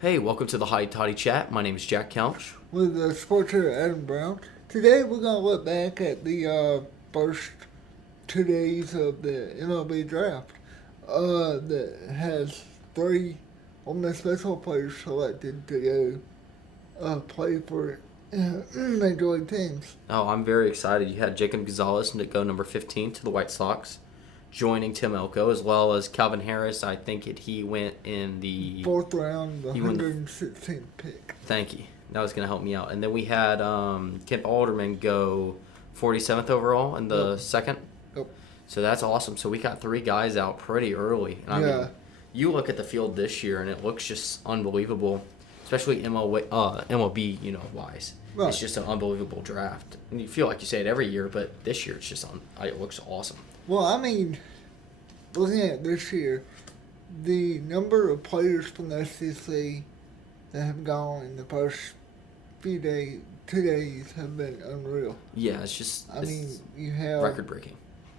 Hey, welcome to the Toddy chat. My name is Jack Couch. With the sports editor Adam Brown. Today we're going to look back at the first 2 days of the MLB Draft that has three Ole Miss baseball players selected to go play for major league teams. Oh, I'm very excited. You had Jacob Gonzalez go number 15 to the White Sox, joining Tim Elko, as well as Calvin Harris. I think he went in the Fourth round, the 116th pick. Thank you. That was going to help me out. And then we had Kemp Alderman go 47th overall in the second. Yep. So that's awesome. So we got three guys out pretty early. And I mean, you look at the field this year, and it looks just unbelievable, especially MLB, wise. Right. It's just an unbelievable draft. And you feel like you say it every year, but this year it's just it looks awesome. Well, I mean, looking at this year, the number of players from the SEC that have gone in the first 2 days have been unreal. Yeah, it's just you have record breaking.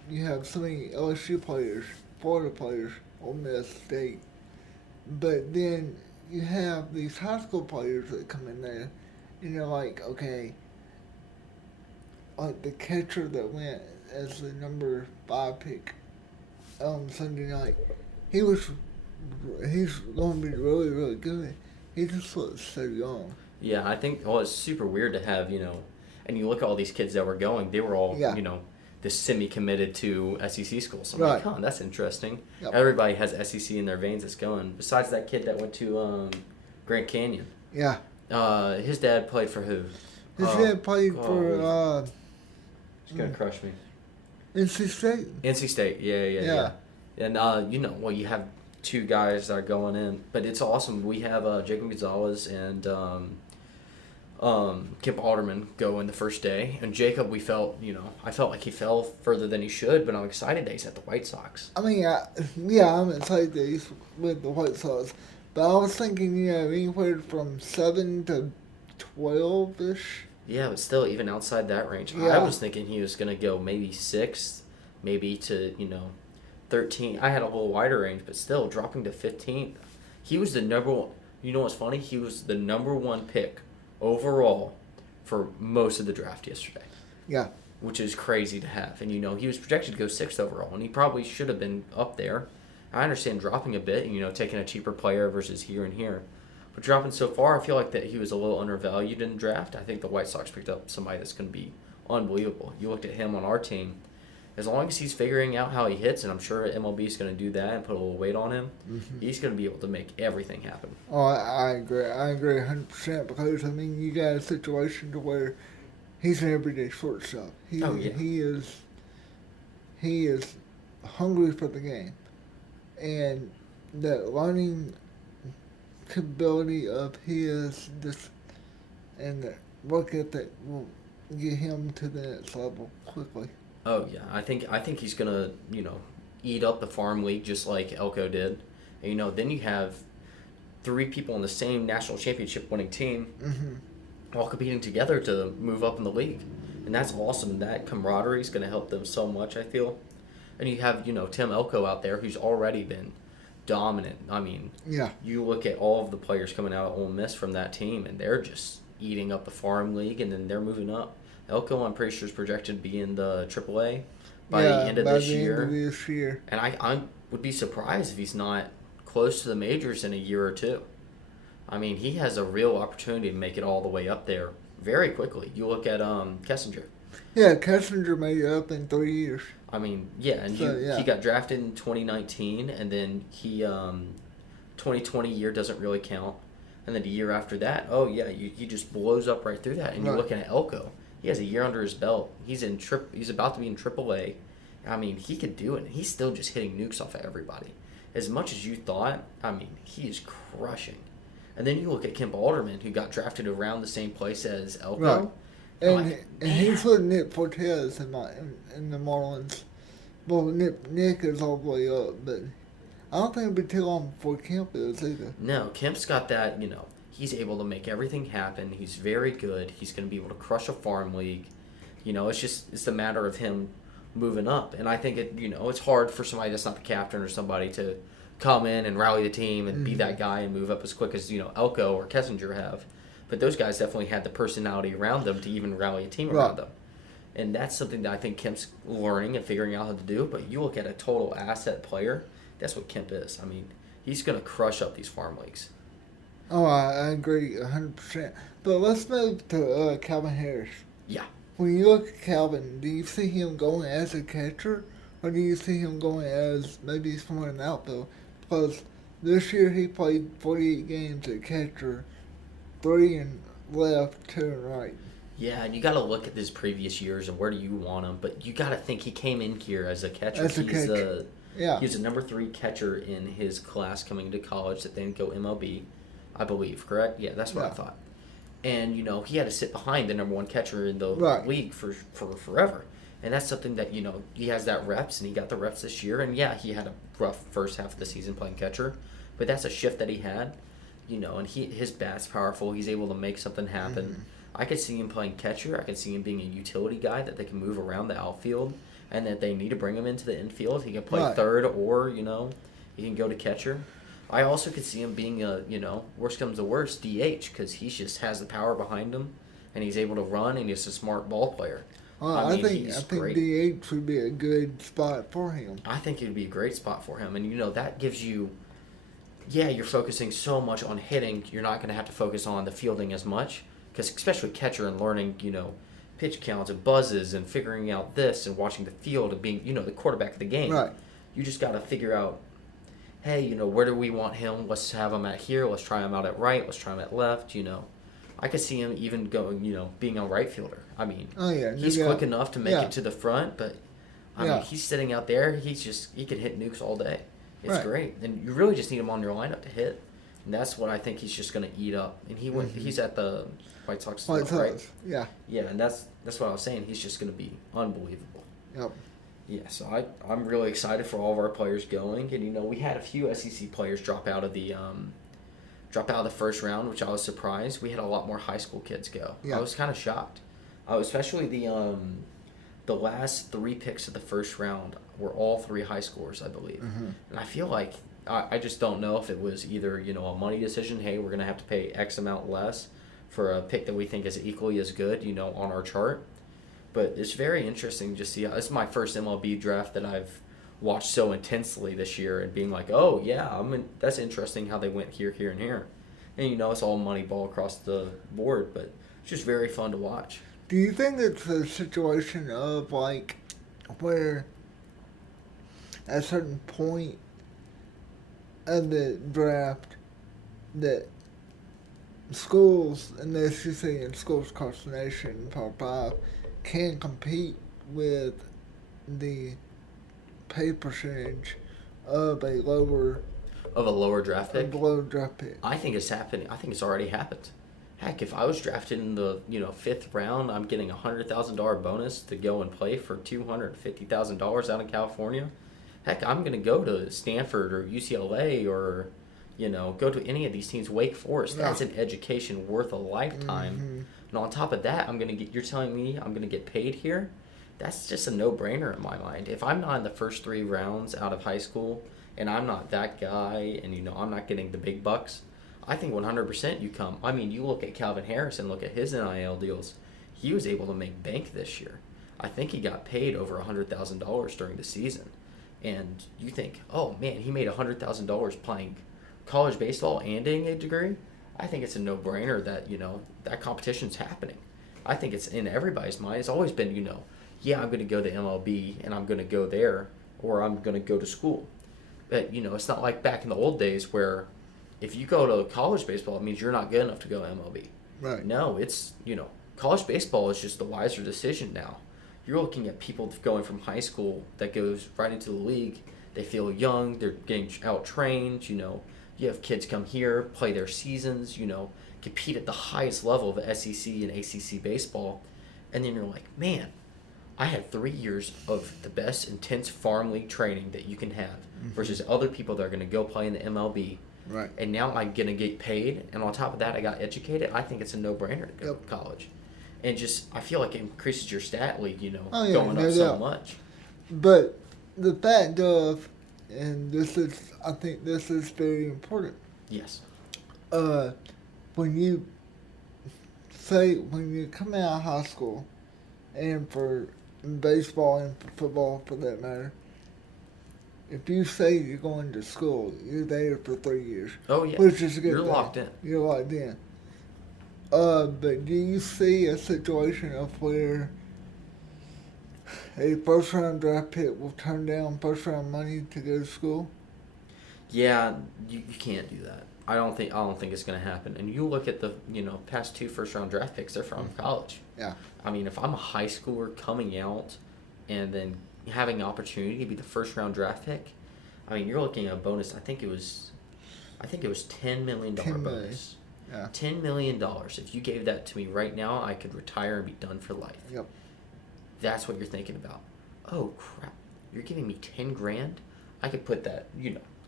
You have so many LSU players, Florida players, Ole Miss State, but then you have these high school players that come in there, and you're like, okay, like the catcher that went as the number 5 pick Sunday night, he's going to be really, really good. He just looks so young. Yeah, I think it's super weird to have, and you look at all these kids that were going, they were all, this semi-committed to SEC schools. So I'm like, that's interesting. Yep. Everybody has SEC in their veins that's going. Besides that kid that went to Grand Canyon. Yeah. His dad played for who? His dad played for... He's going to crush me. NC State. NC State, yeah. And, you have two guys that are going in. But it's awesome. We have Jacob Gonzalez and Kemp Alderman go in the first day. And Jacob, I felt like he fell further than he should, but I'm excited that he's at the White Sox. I mean, I'm excited that he's with the White Sox. But I was thinking, anywhere from 7 to 12-ish. Yeah, but still, even outside that range. Yeah. I was thinking he was going to go maybe 6, maybe to, 13. I had a little wider range, but still, dropping to 15. He was the number one. You know what's funny? He was the number 1 pick overall for most of the draft yesterday. Yeah. Which is crazy to have. And, he was projected to go 6th overall, and he probably should have been up there. I understand dropping a bit, taking a cheaper player versus here and here. But dropping so far, I feel like that he was a little undervalued in the draft. I think the White Sox picked up somebody that's going to be unbelievable. You looked at him on our team. As long as he's figuring out how he hits, and I'm sure MLB is going to do that and put a little weight on him, he's going to be able to make everything happen. Oh, I agree. I agree 100% because, you got a situation to where he's an everyday shortstop. He is hungry for the game. And that learning ability of his and the work ethic will get him to the next level quickly. Oh yeah, I think he's gonna eat up the farm league just like Elko did. And, then you have 3 people on the same national championship winning team, all competing together to move up in the league, and that's awesome. That camaraderie is gonna help them so much, I feel. And you have Tim Elko out there who's already been dominant. I mean, you look at all of the players coming out of Ole Miss from that team, and they're just eating up the farm league, and then they're moving up. Elko, I'm pretty sure, is projected to be in the AAA by the end of this year. And I would be surprised if he's not close to the majors in a year or 2. I mean, he has a real opportunity to make it all the way up there very quickly. You look at Kessinger. Yeah, Kessinger made it up in 3 years. I mean, he got drafted in 2019, and then he 2020 year doesn't really count. And then the year after that, he just blows up right through that. And you're looking at Elko. He has a year under his belt. He's about to be in AAA. I mean, he could do it. He's still just hitting nukes off of everybody. As much as you thought, I mean, he is crushing. And then you look at Kemp Alderman, who got drafted around the same place as Elko. Right. And he's with Nick Fortes in the Marlins. Well, Nick is all the way up, but I don't think it'll be too long before Kemp is either. No, Kemp's got that, he's able to make everything happen. He's very good. He's going to be able to crush a farm league. It's a matter of him moving up. And I think it's hard for somebody that's not the captain or somebody to come in and rally the team and be that guy and move up as quick as, Elko or Kessinger have. But those guys definitely had the personality around them to even rally a team around them. And that's something that I think Kemp's learning and figuring out how to do. But you look at a total asset player, that's what Kemp is. I mean, he's going to crush up these farm leagues. Oh, I agree 100%. But let's move to Calvin Harris. Yeah. When you look at Calvin, do you see him going as a catcher? Or do you see him going as maybe somewhere in the outfield? Because this year he played 48 games at catcher, 3 in left, 2 in right. Yeah, and you got to look at his previous years and where do you want him. But you got to think he came in here as a catcher. He was a number 3 catcher in his class coming into college that then go MLB, I believe, correct? Yeah, that's what I thought. And, he had to sit behind the number 1 catcher in the league for forever. And that's something that, he has that reps, and he got the reps this year. And, yeah, he had a rough first half of the season playing catcher. But that's a shift that he had, and his bat's powerful. He's able to make something happen. Mm-hmm. I could see him playing catcher. I could see him being a utility guy that they can move around the outfield and that they need to bring him into the infield. He can play third or, he can go to catcher. I also could see him being a, worst comes to worst, DH because he just has the power behind him and he's able to run and he's a smart ball player. I think DH would be a good spot for him. I think it would be a great spot for him. And, that gives you, you're focusing so much on hitting. You're not going to have to focus on the fielding as much because especially catcher and learning, pitch counts and buzzes and figuring out this and watching the field and being, the quarterback of the game. Right. You just got to figure out, hey, where do we want him? Let's have him at here. Let's try him out at right. Let's try him at left, I could see him even going, being a right fielder. I mean, he's quick enough to make it to the front, but, I mean, he's sitting out there. He could hit nukes all day. It's great. And you really just need him on your lineup to hit. And that's what I think he's just going to eat up. And he's at the White Sox, right? Yeah. Yeah, and that's what I was saying. He's just going to be unbelievable. Yep. Yeah, so I'm really excited for all of our players going. And, we had a few SEC players drop out of the first round, which I was surprised. We had a lot more high school kids go. Yeah. I was kind of shocked. Especially the last 3 picks of the first round were all 3 high schoolers, I believe. Mm-hmm. And I feel like I just don't know if it was either, a money decision, hey, we're going to have to pay X amount less for a pick that we think is equally as good, on our chart. But it's very interesting to see. This is my first MLB draft that I've watched so intensely this year and being like, oh, yeah, that's interesting how they went here, here, and here. And, it's all money ball across the board, but it's just very fun to watch. Do you think it's a situation of, where at a certain point of the draft that schools in the SEC and schools across the nation, Power 5, can compete with the pay percentage of a lower draft pick? I think it's happening. I think it's already happened. Heck, if I was drafted in the 5th round, I'm getting a $100,000 bonus to go and play for $250,000 out in California. Heck, I'm going to go to Stanford or UCLA or go to any of these teams. Wake Forest, that's an education worth a lifetime. Mm-hmm. And on top of that, you're telling me I'm going to get paid here? That's just a no-brainer in my mind. If I'm not in the first 3 rounds out of high school and I'm not that guy and, I'm not getting the big bucks, I think 100% you come. I mean, you look at Calvin Harris and look at his NIL deals. He was able to make bank this year. I think he got paid over $100,000 during the season. And you think, oh, man, he made $100,000 playing college baseball and getting a degree? I think it's a no-brainer that, that competition's happening. I think it's in everybody's mind. It's always been, I'm going to go to MLB and I'm going to go there or I'm going to go to school. But, it's not like back in the old days where if you go to college baseball, it means you're not good enough to go to MLB. Right. No, it's, college baseball is just the wiser decision now. You're looking at people going from high school that goes right into the league. They feel young. They're getting out-trained, You have kids come here, play their seasons, compete at the highest level of SEC and ACC baseball. And then you're like, man, I had 3 years of the best intense farm league training that you can have versus other people that are going to go play in the MLB. Right. And now I'm going to get paid. And on top of that, I got educated. I think it's a no-brainer to go to college. And I feel like it increases your stat league, going up so much. But the fact of and I think this is very important. Yes. When you come out of high school, and for baseball and for football for that matter, if you say you're going to school, you're there for 3 years. Oh yeah. Which is a good You're thing. locked in. You're locked in. But do you see a situation of where a first round draft pick will turn down first round money to go to school? Yeah, you can't do that. I don't think it's going to happen. And you look at the past 2 first round draft picks, they're from college. Yeah. I mean, if I'm a high schooler coming out and then having the opportunity to be the first round draft pick, I mean, you're looking at a bonus. I think it was $10 million bonus. Yeah. $10 million. If you gave that to me right now, I could retire and be done for life. Yep. That's what you're thinking about. Oh crap! You're giving me $10,000. I could put that,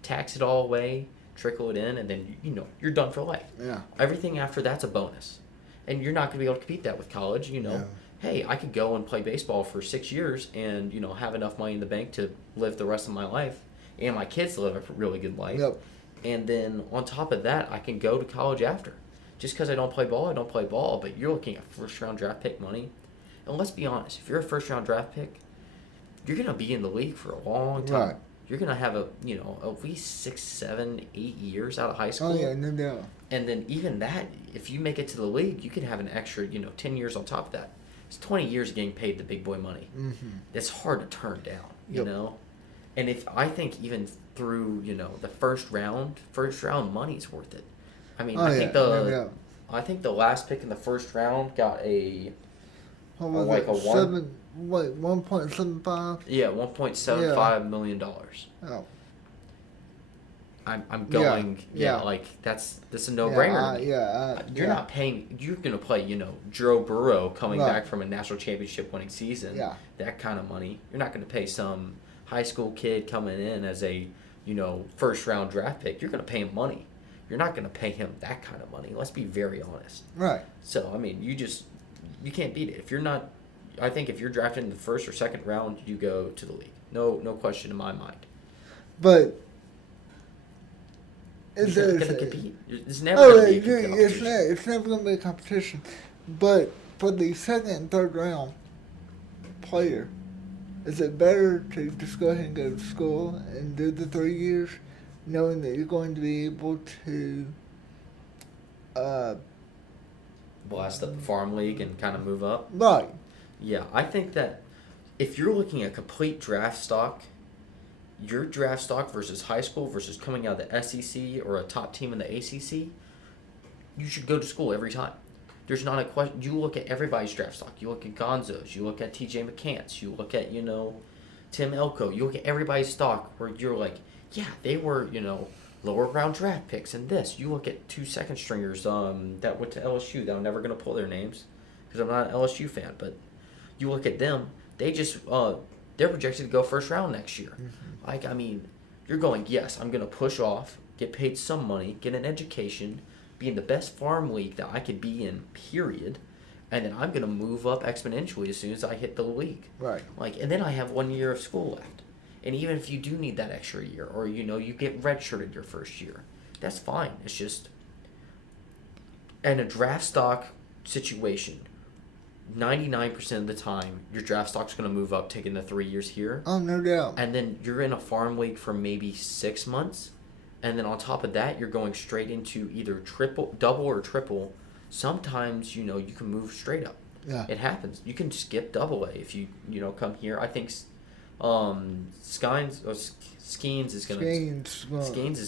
tax it all away, trickle it in, and then you're done for life. Yeah. Everything after that's a bonus, and you're not going to be able to compete that with college. Yeah. Hey, I could go and play baseball for 6 years and have enough money in the bank to live the rest of my life, and my kids to live a really good life. Yep. And then on top of that, I can go to college after. Just because I don't play ball, I don't play ball. But you're looking at first round draft pick money. And let's be honest, if you're a first round draft pick, you're gonna be in the league for a long time. Right. You're gonna have at least 6, 7, 8 years out of high school. Oh yeah, no doubt. And then even that, if you make it to the league, you could have an extra 10 years on top of that. It's 20 years getting paid the big boy money. Mm-hmm. That's hard to turn down. Yep. And if I think even through the first round money is worth it. I mean, I think the last pick in the first round got a. What was like it? a one. $1.75. Yeah, $1.75 million. Oh. I'm going. Yeah. Like that's a no brainer. You're not paying. You're gonna play. Joe Burrow coming back from a national championship winning season. Yeah. That kind of money. You're not gonna pay some high school kid coming in as a first round draft pick. You're gonna pay him money. You're not gonna pay him that kind of money. Let's be very honest. Right. So I mean, you can't beat it. If you're not, I think if you're drafted in the first or second round, you go to the league. No question in my mind. But You're going to compete. It's never going to be a competition. It's never going to be a competition. But for the second and third round player, is it better to just go ahead and go to school and do the 3 years, knowing that you're going to be able to blast up the farm league and kind of move up? Right. Yeah, I think that if you're looking at complete draft stock, your draft stock versus high school versus coming out of the SEC or a top team in the ACC, you should go to school every time. There's not a question. You look at everybody's draft stock. You look at Gonzo's. You look at TJ McCants. You look at, Tim Elko. You look at everybody's stock where you're like, yeah, they were, lower round draft picks and this. You look at 2 second stringers that went to LSU that I'm never going to pull their names because I'm not an LSU fan, but you look at them, they just they're projected to go first round next year. Mm-hmm. You're going, yes, I'm going to push off, get paid some money, get an education, be in the best farm league that I could be in, period, and then I'm going to move up exponentially as soon as I hit the league. Right. And then I have 1 year of school left. And even if you do need that extra year or, you get redshirted your first year, that's fine. It's just in a draft stock situation, 99% of the time, your draft stock's going to move up taking the 3 years here. Oh, no doubt. And then you're in a farm league for maybe 6 months. And then on top of that, you're going straight into either double or triple. Sometimes, you can move straight up. Yeah. It happens. You can skip double A if you come here. I think Skeens is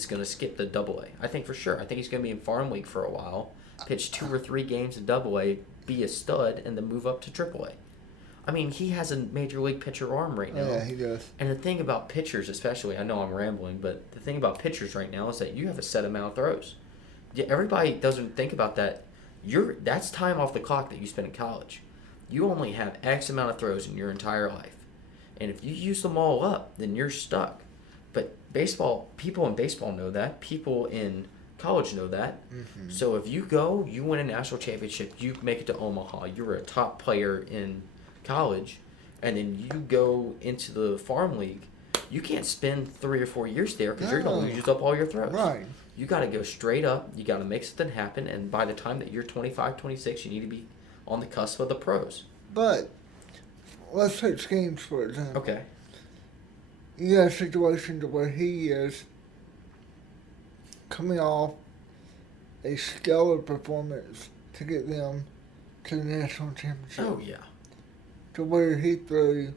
gonna skip the double A. I think for sure. I think he's gonna be in farm league for a while, pitch 2 or 3 games in double A, be a stud, and then move up to triple A. He has a major league pitcher arm right now. Oh, yeah, he does. And the thing about pitchers, especially, I know I'm rambling, but the thing about pitchers right now is that you have a set amount of throws. Yeah, everybody doesn't think about that. That's time off the clock that you spend in college. You only have X amount of throws in your entire life. And if you use them all up, then you're stuck. But people in baseball know that. People in college know that. Mm-hmm. So if you win a national championship, you make it to Omaha, you're a top player in college, and then you go into the farm league, You can't spend 3 or 4 years there because you're going to No. use up all your throws. Right. You got to go straight up. You got to make something happen. And by the time that you're 25, 26, you need to be on the cusp of the pros. But let's take games for example. Okay. You got a situation to where he is coming off a stellar performance to get them to the national championship. Oh, yeah. To where he threw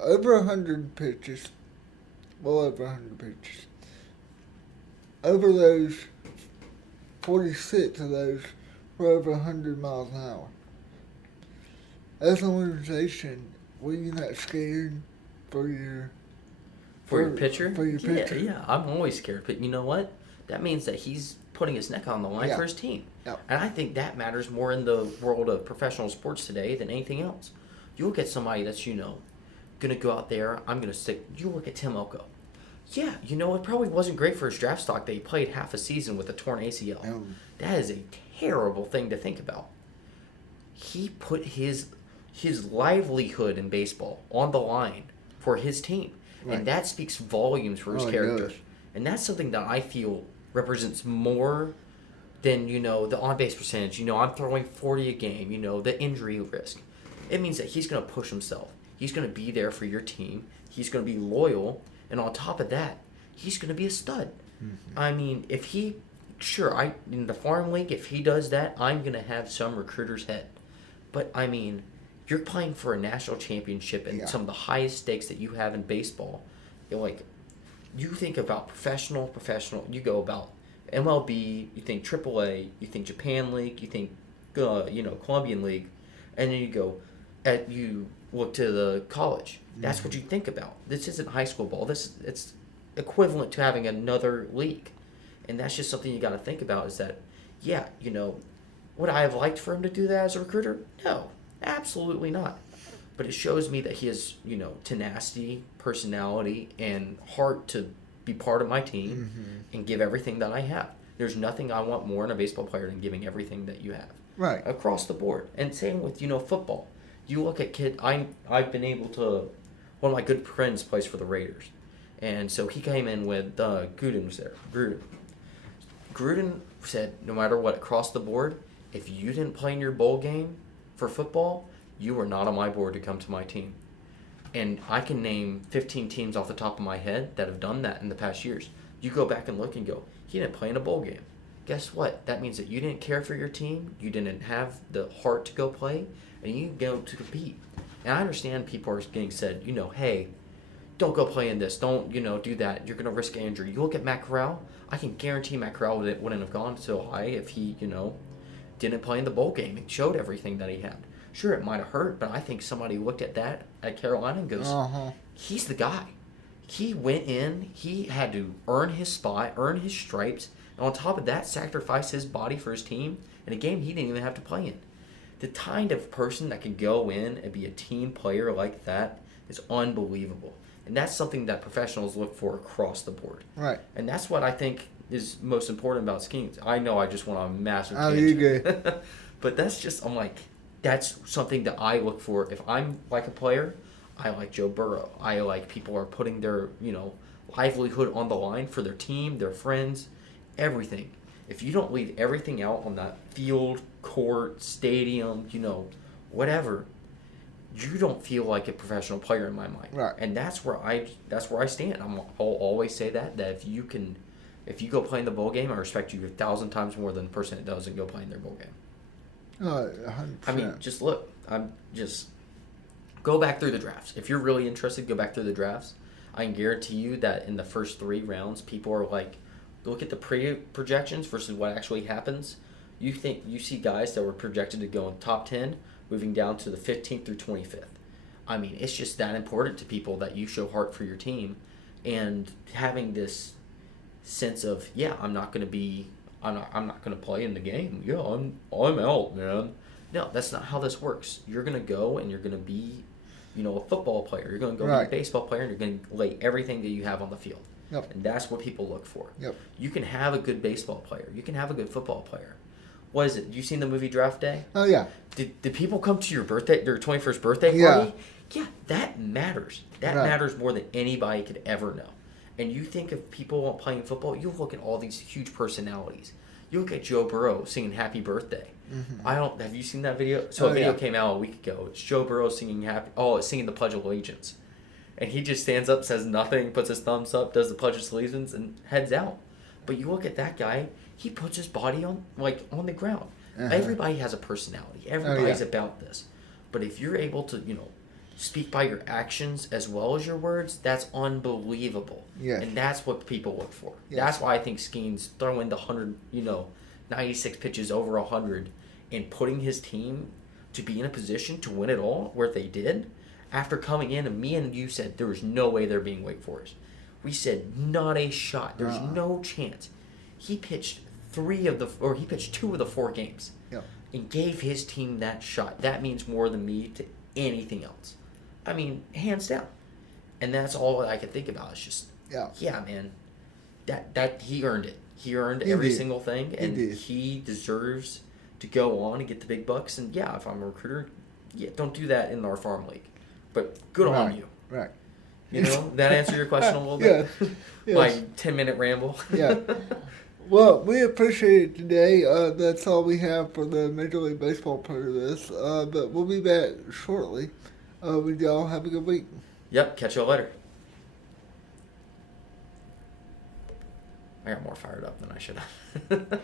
over 100 pitches, well over 100 pitches. Over those, 46 of those were over 100 miles an hour. As an organization, were you not scared for your pitcher? For your pitcher. Yeah. I'm always scared. But you know what? That means that he's putting his neck on the line for his team. Yeah. And I think that matters more in the world of professional sports today than anything else. You look at somebody that's, going to go out there. You look at Tim Elko. Yeah, it probably wasn't great for his draft stock that he played half a season with a torn ACL. That is a terrible thing to think about. He put his livelihood in baseball on the line for his team. Right. And that speaks volumes for his character. Gosh. And that's something that I feel represents more than, the on-base percentage. I'm throwing 40 a game, the injury risk. It means that he's going to push himself. He's going to be there for your team. He's going to be loyal. And on top of that, he's going to be a stud. Mm-hmm. I mean, in the farm league, if he does that, I'm going to have some recruiter's head. But, I mean, you're playing for a national championship and some of the highest stakes that you have in baseball. You think about professional, you go about MLB, you think AAA, you think Japan League, you think, Colombian League, and then you look to the college. That's what you think about. This isn't high school ball. It's equivalent to having another league. And that's just something you got to think about is that, would I have liked for him to do that as a recruiter? No, absolutely not. But it shows me that he has, tenacity, personality, and heart to be part of my team and give everything that I have. There's nothing I want more in a baseball player than giving everything that you have. Right. Across the board. And same with, football. You look at I've been able to, one of my good friends plays for the Raiders. And so he came in with, Gruden was there. Gruden said, no matter what, across the board, if you didn't play in your bowl game for football, you were not on my board to come to my team. And I can name 15 teams off the top of my head that have done that in the past years. You go back and look and go, he didn't play in a bowl game. Guess what? That means that you didn't care for your team, you didn't have the heart to go play, and you go to compete. And I understand people are getting said, hey, don't go play in this. Don't, do that. You're going to risk injury. You look at Matt Corral. I can guarantee Matt Corral wouldn't have gone so high if he, didn't play in the bowl game and showed everything that he had. Sure, it might have hurt, but I think somebody looked at that at Carolina and goes, he's the guy. He went in. He had to earn his spot, earn his stripes, and on top of that, sacrifice his body for his team in a game he didn't even have to play in. The kind of person that can go in and be a team player like that is unbelievable. And that's something that professionals look for across the board. Right. And that's what I think is most important about skiing. I know I just went on a massive tangent. You good. But that's something that I look for. If I'm like a player, I like Joe Burrow. I like people are putting their, livelihood on the line for their team, their friends, everything. If you don't leave everything out on that field, court, stadium, whatever, you don't feel like a professional player in my mind. Right. And that's where I stand. I'll always say that if you go play in the bowl game, I respect you 1,000 times more than the person that doesn't go play in their bowl game. 100%. I mean, just look. Go back through the drafts. If you're really interested, go back through the drafts. I can guarantee you that in the first 3 rounds, people are like, look at the projections versus what actually happens. You see guys that were projected to go in top 10, moving down to the 15th through 25th. I mean, it's just that important to people that you show heart for your team, and having this sense of, I'm not going to play in the game. Yeah, I'm out, man. No, that's not how this works. You're going to go and you're going to be, a football player. You're going to go be a baseball player, and you're going to lay everything that you have on the field. Yep. And that's what people look for. Yep. You can have a good baseball player. You can have a good football player. What is it? You seen the movie Draft Day? Oh, yeah. Did people come to your 21st birthday party? Yeah. Yeah, that matters. That Right. matters more than anybody could ever know. And you think of people playing football, you look at all these huge personalities. You look at Joe Burrow singing "Happy Birthday." Have you seen that video? So a video came out a week ago. It's Joe Burrow singing singing the Pledge of Allegiance, and he just stands up, says nothing, puts his thumbs up, does the Pledge of Allegiance, and heads out. But you look at that guy; he puts his body on the ground. Everybody has a personality. Everybody's about this. But if you're able to, speak by your actions as well as your words, that's unbelievable. Yes. And that's what people look for. Yes. That's why I think Skeens throwing the 96 pitches over 100 and putting his team to be in a position to win it all where they did, after coming in, and me and you said there was no way they're being Wake Forest. We said not a shot. There's no chance. He pitched two of the 4 games. Yep. And gave his team that shot. That means more than me to anything else. I mean, hands down. And that's all I could think about. It's just, yeah, man, that he earned it. He earned every single thing, and he deserves to go on and get the big bucks. And yeah, if I'm a recruiter, don't do that in our farm league. But good on you. Right. That answer your question a little bit? Yes. Like 10-minute ramble? Yeah. Well, we appreciate it today. That's all we have for the Major League Baseball part of this. But we'll be back shortly. With y'all. Have a good week. Yep. Catch you later. I got more fired up than I should have.